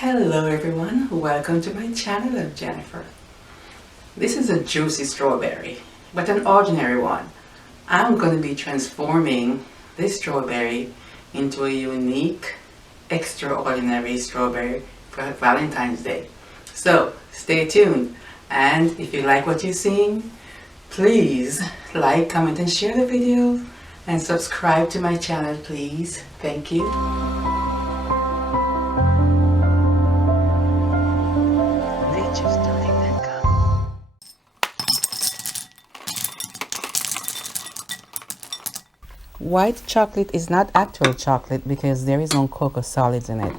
Hello everyone, welcome to my channel. I'm Jennifer. This is a juicy strawberry, but an ordinary one. I'm going to be transforming this strawberry into a unique, extraordinary strawberry for Valentine's Day. So stay tuned, and if you like what you're seeing, please like, comment and share the video, and subscribe to my channel please. Thank you. White chocolate is not actual chocolate because there is no cocoa solids in it.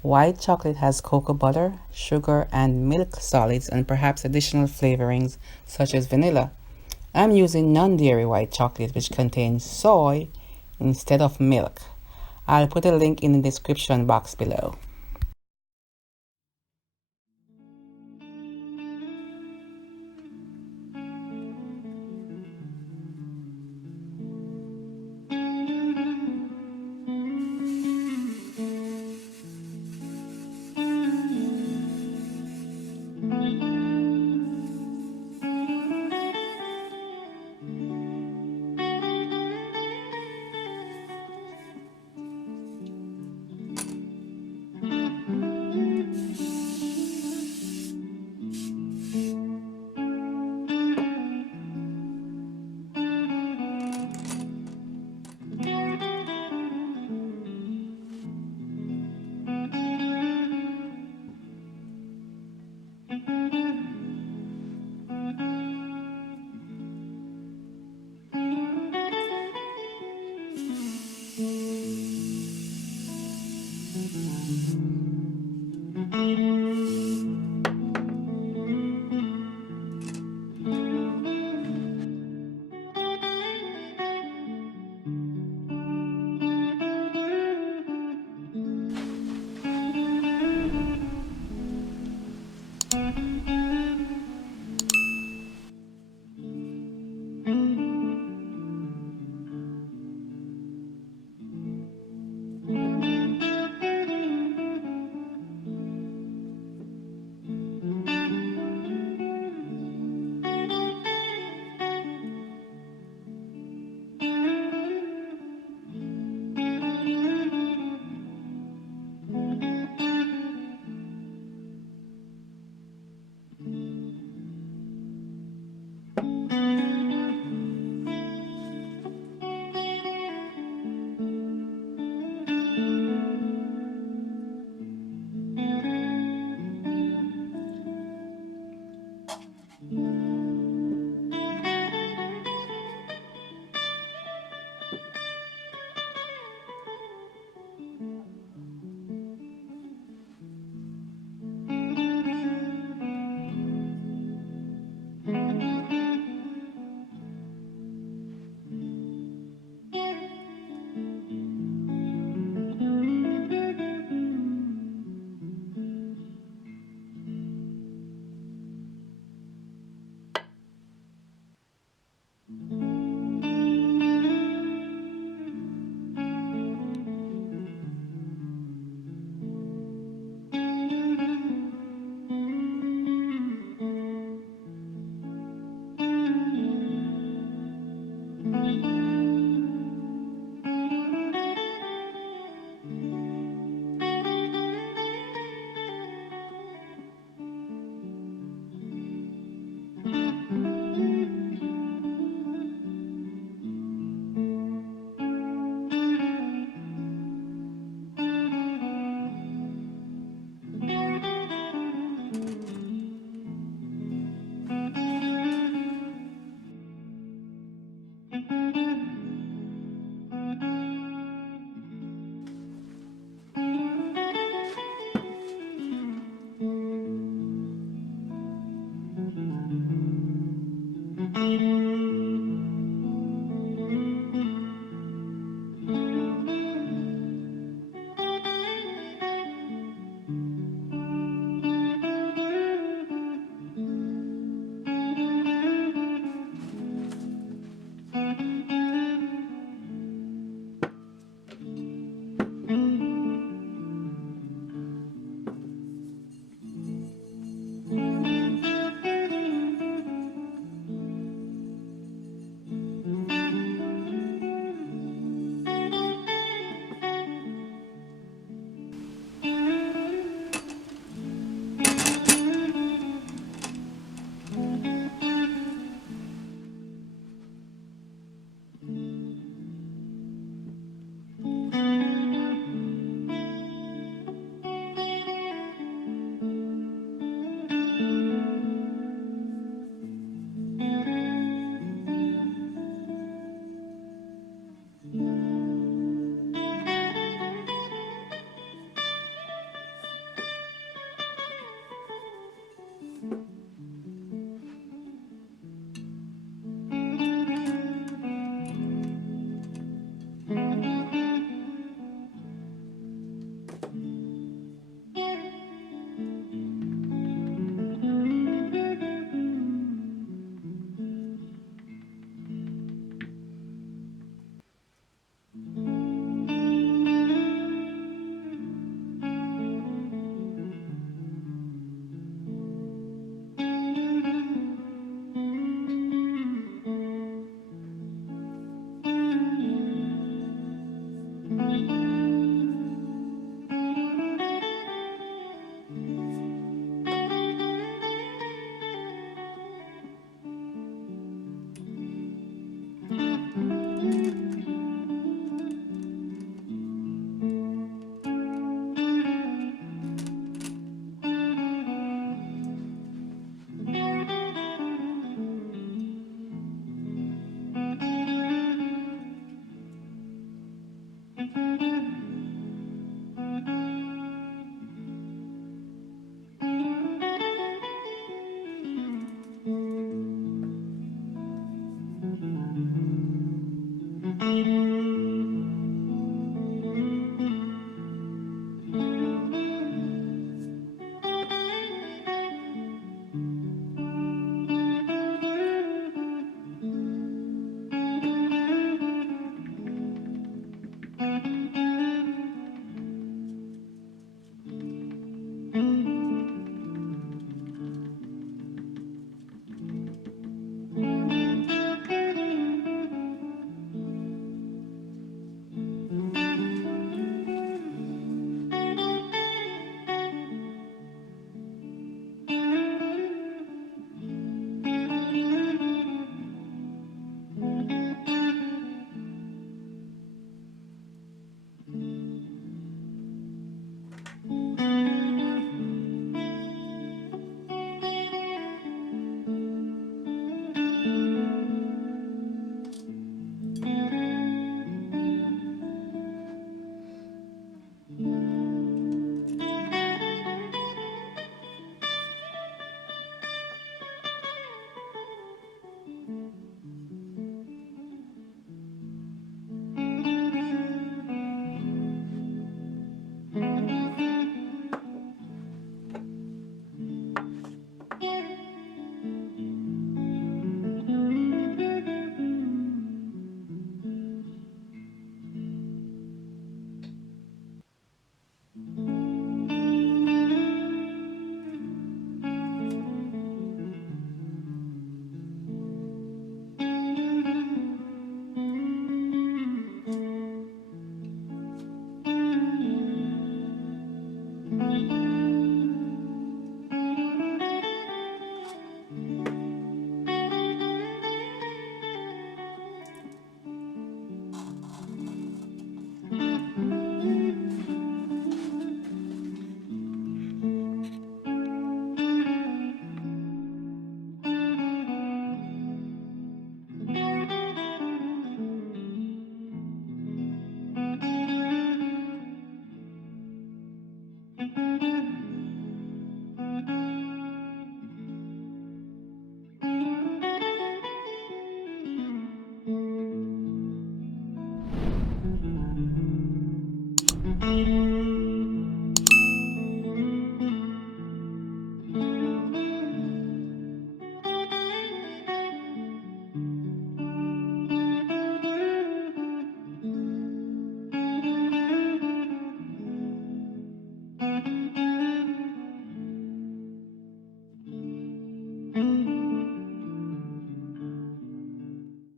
White chocolate has cocoa butter, sugar, and milk solids, and perhaps additional flavorings such as vanilla. I'm using non-dairy white chocolate, which contains soy instead of milk. I'll put a link in the description box below.